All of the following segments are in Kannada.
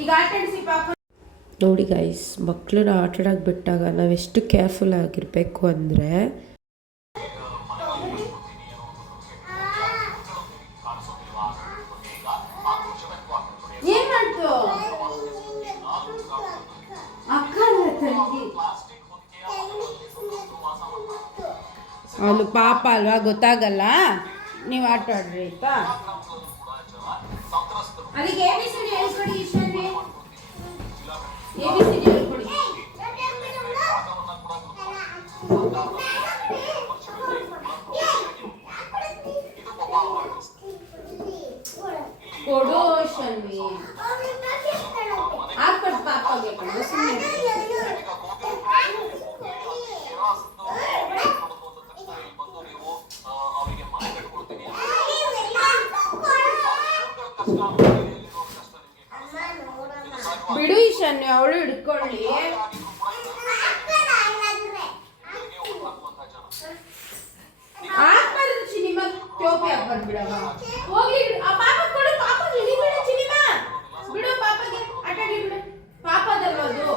ಈಗ ಆಟಾಡಿಸಿ ಪಾಪ. ನೋಡಿ ಗೈಸ್, ಮಕ್ಕಳನ್ನ ಆಟಾಡಕ್ಕೆ ಬಿಟ್ಟಾಗ ನಾವೆಷ್ಟು ಕೇರ್ಫುಲ್ ಆಗಿರಬೇಕು ಅಂದರೆ, ಏನ್ ಮಾಡ್ತು ಅಕ್ಕ ತಂಗಿ? ಅವನು ಪಾಪ ಅಲ್ವಾ, ಗೊತ್ತಾಗಲ್ಲ. ನೀವು ಆಟ ಆಡ್ರಿ ಆಯ್ತಾ. ಅದಕ್ಕೆ ABCD ಹೇಳ್ಕೊಡಿ ಈಶಾನ್ವಿ, ABCD ಹೇಳ್ಕೊಡಿ. ಕೊಡು ಶಾನ್ವಿ, ಹಾಕ್ಕೊಡು ಪಾಪಗೆ, ಕೊಡು ಸುಮ್ಮನೆ. ಬಿಡು ಈಶಾನ್ಯ, ಅವಳು ಹಿಡ್ಕೊಳ್ಳಿ. ಆಗ್ಬಾರ್ದು ಚಿನಿಮ, ಟೋಪಿ ಆಗ್ಬಾರ್ದು ಬಿಡವ. ಹೋಗ್ಲಿ ಆ ಪಾಪ ಕೊಡು, ಪಾಪ ಬಿಡು ಚಿನಿಮ, ಬಿಡು ಪಾಪಗೆ ಆಟ ಆಡಿ ಬಿಡು. ಪಾಪದಲ್ವ ಅದು,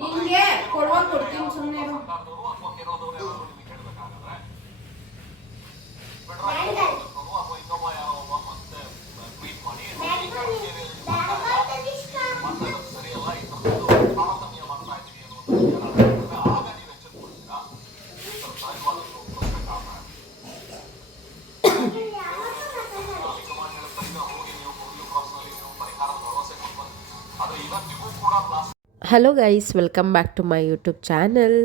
ನಿನ್ಗೆ ಕೊಡುವಾಗ ಕೊಡ್ತೀನಿ ಸುಮ್ಮನೆ. Hello guys, welcome back to my YouTube channel.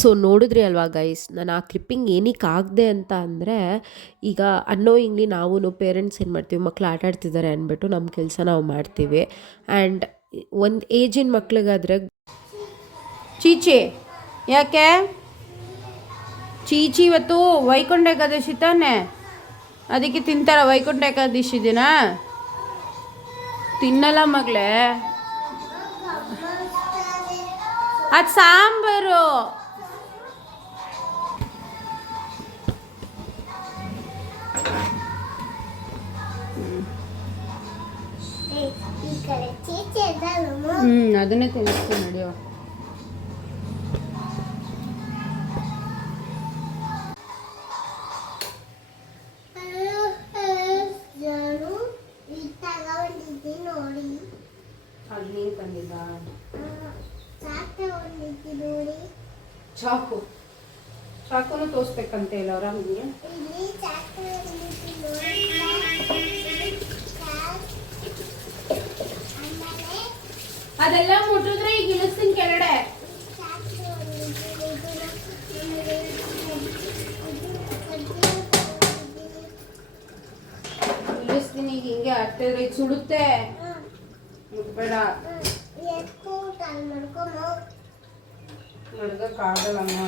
So ನೋಡಿದ್ರಿ ಅಲ್ವಾ ಗೈಸ್, ನಾನು ಆ ಕ್ಲಿಪ್ಪಿಂಗ್ ಏನಕ್ಕೆ ಆಗದೆ ಅಂತ ಅಂದರೆ, ಈಗ ಅನ್ನೋಯಿಂಗ್ಲಿ ನಾವು ಪೇರೆಂಟ್ಸ್ ಏನು ಮಾಡ್ತೀವಿ, ಮಕ್ಕಳು ಆಟ ಆಡ್ತಿದ್ದಾರೆ ಅಂದ್ಬಿಟ್ಟು ನಮ್ಮ ಕೆಲಸ ನಾವು ಮಾಡ್ತೀವಿ. ಆ್ಯಂಡ್ ಒಂದು ಏಜಿನ ಮಕ್ಳಿಗಾದರೆ ಚೀಚಿ ಯಾಕೆ ಚೀಚಿ, ಇವತ್ತು ವೈಕುಂಠ ಏಕಾದಶಿ ತಾನೆ, ಅದಕ್ಕೆ ತಿಂತಾರ. ವೈಕುಂಠ ಏಕಾದಶಿ ದಿನ ತಿನ್ನಲ್ಲ ಮಗಳೇ, ಅದು ಸಾಂಬಾರು. ಅದನ್ನೇ ತಿನ್ನಿಸ್ತೀನಿ ನಡೆಯೋ. ಚಾಕು ಚಾಕುನು ತೋರಿಸ್ಬೇಕಂತ ಇಲ್ಲ ಅವ್ರ ನಿಮಗೆ. ಅದೆಲ್ಲ ಮುಟ್ಟಿದ್ರೆ ಈಗ ಇಳಿಸ್ತೀನಿ ಕೆಳಗಡೆ. ಇಳಿಸ್ತೀನಿ ಈಗ, ಹಿಂಗೆ ಆಗ್ತಿದ್ರೆ ಈಗ ಸುಡುತ್ತೆ, ಮುಟ್ಬೇಡ. ನಡ್ಗಕ್ಕಾಗಲ್ಲಮ್ಮ.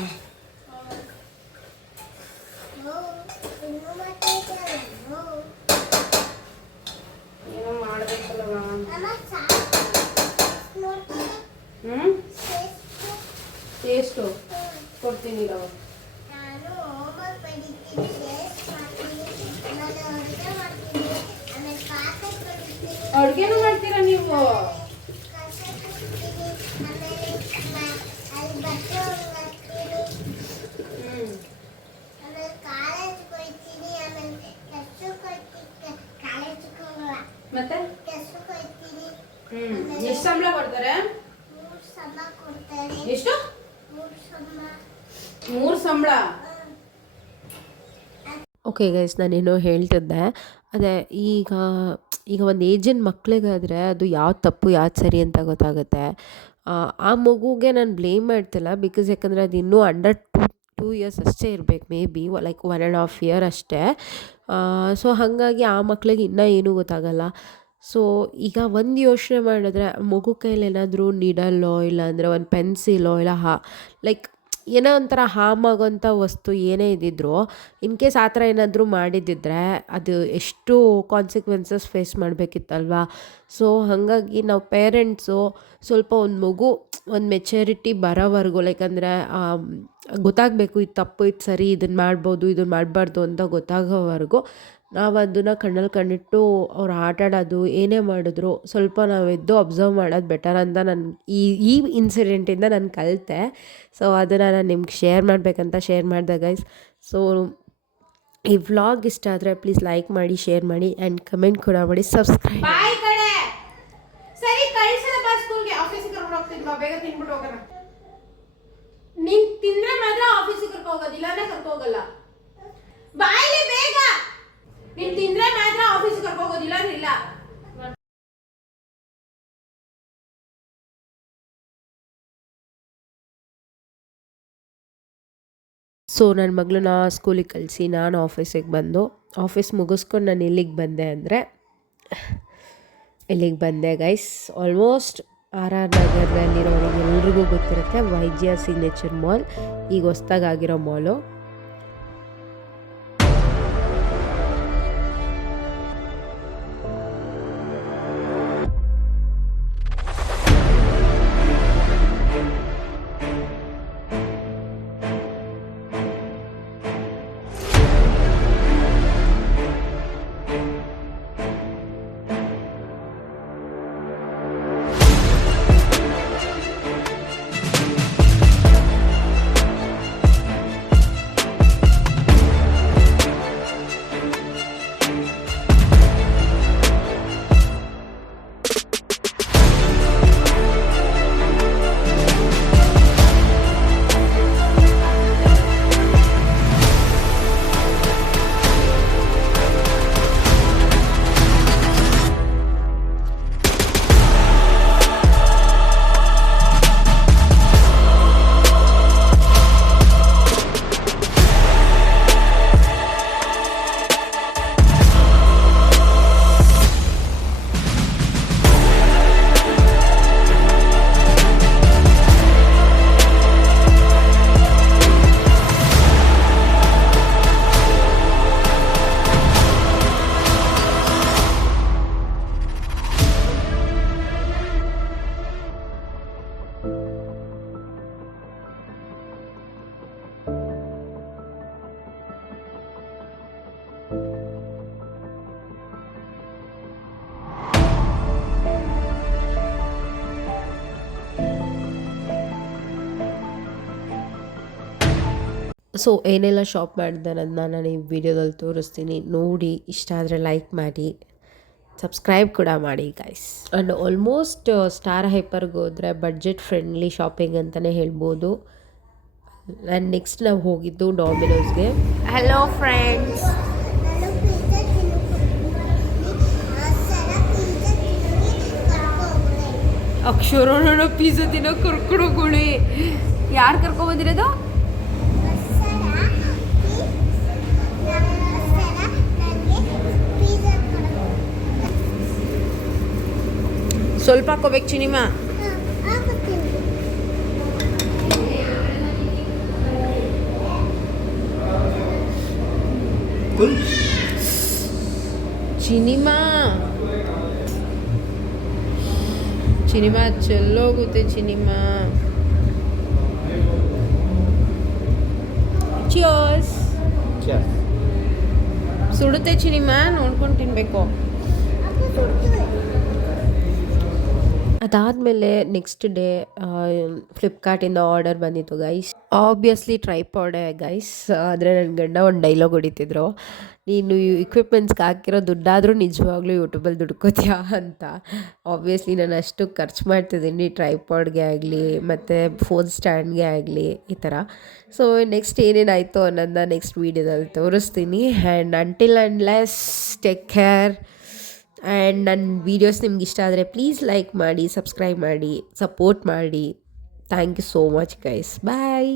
ಏನೋ ಮಾಡ್ಬೇಕಲ್ಲವ. ಟೇಸ್ಟು ಕೊಡ್ತೀನಿ ನಾವು. ಅಡುಗೆನೂ ಮಾಡ್ತೀರಾ ನೀವು? ಮತ್ತೆ ಎಷ್ಟು ಸಂಬಳ ಕೊಡ್ತಾರೆ? ಎಷ್ಟು? 3 ಸಂಬಳ. ಓಕೆ ಗೈಸ್, ನಾನೇನೋ ಹೇಳ್ತಿದ್ದೆ. ಅದೇ ಈಗ ಒಂದು ಏಜಿನ ಮಕ್ಕಳಿಗಾದರೆ ಅದು ಯಾವ್ದು ತಪ್ಪು ಯಾವ್ದು ಸರಿ ಅಂತ ಗೊತ್ತಾಗುತ್ತೆ. ಆ ಮಗುಗೆ ನಾನು ಬ್ಲೇಮ್ ಮಾಡ್ತಿಲ್ಲ, ಬಿಕಾಸ್ ಯಾಕಂದರೆ ಅದು ಇನ್ನೂ ಅಂಡರ್ 2 ಇಯರ್ಸ್ ಅಷ್ಟೇ ಇರಬೇಕು, ಮೇ ಬಿ ಲೈಕ್ 1.5 ಇಯರ್ ಅಷ್ಟೇ. ಸೊ ಹಾಗಾಗಿ ಆ ಮಕ್ಳಿಗೆ ಇನ್ನೂ ಏನೂ ಗೊತ್ತಾಗಲ್ಲ. ಸೊ ಈಗ ಒಂದು ಯೋಚನೆ ಮಾಡಿದ್ರೆ, ಮಗು ಕೈಲಿ ಏನಾದರೂ ನೀಡಲ್ಲೋ, ಇಲ್ಲ ಅಂದರೆ ಒಂದು ಪೆನ್ಸಿಲೋ, ಇಲ್ಲ ಲೈಕ್ ಏನೋ ಒಂಥರ ಹಾರ್ಮ್ ಆಗೋಂಥ ವಸ್ತು ಏನೇ ಇದ್ದಿದ್ರು ಇನ್ ಕೇಸ್ ಆ ಥರ ಏನಾದರೂ ಮಾಡಿದ್ದಿದ್ರೆ ಅದು ಎಷ್ಟು ಕಾನ್ಸಿಕ್ವೆನ್ಸಸ್ ಫೇಸ್ ಮಾಡಬೇಕಿತ್ತಲ್ವಾ. ಸೊ ಹಾಗಾಗಿ ನಾವು ಪೇರೆಂಟ್ಸು ಸ್ವಲ್ಪ ಒಂದು ಮಗು ಒಂದು ಮೆಚ್ಯೂರಿಟಿ ಬರೋವರೆಗೂ ಲೈಕ್ ಅಂದರೆ ಗೊತ್ತಾಗಬೇಕು ಇದು ತಪ್ಪು ಇದು ಸರಿ ಇದನ್ನು ಮಾಡ್ಬೋದು ಇದನ್ನು ಮಾಡಬಾರ್ದು ಅಂತ ಗೊತ್ತಾಗೋವರೆಗೂ ನಾವು ಅದನ್ನು ಕಣ್ಣಲ್ಲಿ ಕಣ್ಣಿಟ್ಟು ಅವ್ರು ಆಟ ಆಡೋದು ಏನೇ ಮಾಡಿದ್ರು ಸ್ವಲ್ಪ ನಾವು ಎದ್ದು ಅಬ್ಸರ್ವ್ ಮಾಡೋದು ಬೆಟರ್ ಅಂತ ನಾನು ಈ ಇನ್ಸಿಡೆಂಟಿಂದ ನಾನು ಕಲಿತೆ. ಸೊ ಅದನ್ನು ನಾನು ನಿಮ್ಗೆ ಶೇರ್ ಮಾಡಬೇಕಂತ ಶೇರ್ ಮಾಡಿದೆ ಗೈಸ್. ಸೊ ಈ ವ್ಲಾಗ್ ಇಷ್ಟ ಆದರೆ ಪ್ಲೀಸ್ ಲೈಕ್ ಮಾಡಿ, ಶೇರ್ ಮಾಡಿ ಆ್ಯಂಡ್ ಕಮೆಂಟ್ ಕೂಡ ಮಾಡಿ, ಸಬ್ಸ್ಕ್ರೈಬ್. ಬಾಯ್ ಕಡೆ ಸರಿ ಕಳ್ಸಲ್ಲ ಬಾ ಸ್ಕೂಲ್ಗೆ. ಆಫೀಸಿಗೆ ಕರ್ಕೊಂಡು ಹೋಗ್ತೀನಿ ಬಾ, ಬೇಗ ತಿನ್ಬಿಟ್ಟು ಹೋಗೋಣ. ನೀನ್ ತಿಂದ್ರೆ ಮಾತ್ರ ಆಫೀಸಿಗೆ ಕರ್ಕೊಂಡು ಹೋಗೋದು, ಇಲ್ಲಾಂದ್ರೆ ಕರ್ಕೊಂಡು ಹೋಗಲ್ಲ. ಬಾಯ್ಲಿ ಬೇಗ. ನೀನ್ ತಿಂದ್ರೆ ಮಾತ್ರ ಆಫೀಸಿಗೆ ಕರ್ಕೊಂಡು ಹೋಗೋದು, ಇಲ್ಲಾಂದ್ರೆ ಇಲ್ಲ. ಸೊ ನನ್ನ ಮಗಳನ್ನ ಸ್ಕೂಲಿಗೆ ಕಳಿಸಿ ನಾನು ಆಫೀಸಿಗೆ ಬಂದು ಆಫೀಸ್ ಮುಗಿಸ್ಕೊಂಡು ನಾನು ಇಲ್ಲಿಗೆ ಬಂದೆ ಗೈಸ್. ಆಲ್ಮೋಸ್ಟ್ ಆರ್ ಆರ್ ನಗರದಲ್ಲಿರೋರಿಗೆ ಎಲ್ರಿಗೂ ಗೊತ್ತಿರುತ್ತೆ YGR ಸಿಗ್ನೇಚರ್ ಮಾಲ್, ಈಗ ಹೊಸ್ದಾಗಿರೋ ಮಾಲು. ಸೊ ಏನೆಲ್ಲ ಶಾಪ್ ಮಾಡಿದೆ ಅನ್ನೋದನ್ನ ನಾನು ಈ ವಿಡಿಯೋದಲ್ಲಿ ತೋರಿಸ್ತೀನಿ. ನೋಡಿ ಇಷ್ಟ ಆದರೆ ಲೈಕ್ ಮಾಡಿ, ಸಬ್ಸ್ಕ್ರೈಬ್ ಕೂಡ ಮಾಡಿ ಗೈಸ್. ಆ್ಯಂಡ್ ಆಲ್ಮೋಸ್ಟ್ ಸ್ಟಾರ್ ಹೈಪರ್ಗೆ ಹೋದರೆ ಬಡ್ಜೆಟ್ ಫ್ರೆಂಡ್ಲಿ ಶಾಪಿಂಗ್ ಅಂತಲೇ ಹೇಳ್ಬೋದು. ಆ್ಯಂಡ್ ನೆಕ್ಸ್ಟ್ ನಾವು ಹೋಗಿದ್ದು ಡಾಮಿನೋಸ್ಗೆ. ಹಲೋ ಫ್ರೆಂಡ್ಸ್, ಅಕ್ಷರ ಪಿಜ್ಜಾ ತಿನ್ನೋ ಕರ್ಕೊಂಡೋಗುಳಿ. ಯಾರು ಕರ್ಕೊಂಬಂದಿರೋದು? ಸ್ವಲ್ಪ ಹಾಕೋಬೇಕು ಚಿನಿಮಾ. ಚಿನಿಮಾ ಚಿನಿಮಾ ಚೆಲ್ಲೋಗುತ್ತೆ ಚಿನಿಮಾ. ಚಿಯರ್ಸ್. ಸುಡುತ್ತೆ ಚಿನಿಮಾ, ನೋಡ್ಕೊಂಡು ತಿನ್ಬೇಕು. ಅದಾದಮೇಲೆ ನೆಕ್ಸ್ಟ್ ಡೇ ಫ್ಲಿಪ್ಕಾರ್ಟಿಂದ ಆರ್ಡರ್ ಬಂದಿತ್ತು ಗೈಸ್. ಆಬ್ವಿಯಸ್ಲಿ ಟ್ರೈಪಾಡೆ ಗೈಸ್. ಆದರೆ ನನ್ನ ಗಂಡ ಒಂದು ಡೈಲಾಗ್ ಹೊಡಿತಿದ್ರು, ನೀನು ಇಕ್ವಿಪ್ಮೆಂಟ್ಸ್ಗೆ ಹಾಕಿರೋ ದುಡ್ಡಾದರೂ ನಿಜವಾಗ್ಲೂ ಯೂಟ್ಯೂಬಲ್ಲಿ ದುಡ್ಕೋತೀಯಾ ಅಂತ. ಆಬ್ವಿಯಸ್ಲಿ ನಾನು ಅಷ್ಟು ಖರ್ಚು ಮಾಡ್ತಿದ್ದೀನಿ ಟ್ರೈಪಾಡ್ಗೆ ಆಗಲಿ ಮತ್ತು ಫೋನ್ ಸ್ಟ್ಯಾಂಡ್ಗೆ ಆಗಲಿ ಈ ಥರ. ಸೊ ನೆಕ್ಸ್ಟ್ ಏನೇನಾಯಿತು ಅನ್ನೋದನ್ನ ನೆಕ್ಸ್ಟ್ ವೀಡಿಯೋದಲ್ಲಿ ತೋರಿಸ್ತೀನಿ. And until unless take care. And ನನ್ನ ವೀಡಿಯೋಸ್ ನಿಮ್ಗೆ ಇಷ್ಟ ಆದರೆ ಪ್ಲೀಸ್ ಲೈಕ್ ಮಾಡಿ, ಸಬ್ಸ್ಕ್ರೈಬ್ ಮಾಡಿ, ಸಪೋರ್ಟ್ ಮಾಡಿ. Thank you so much guys. Bye.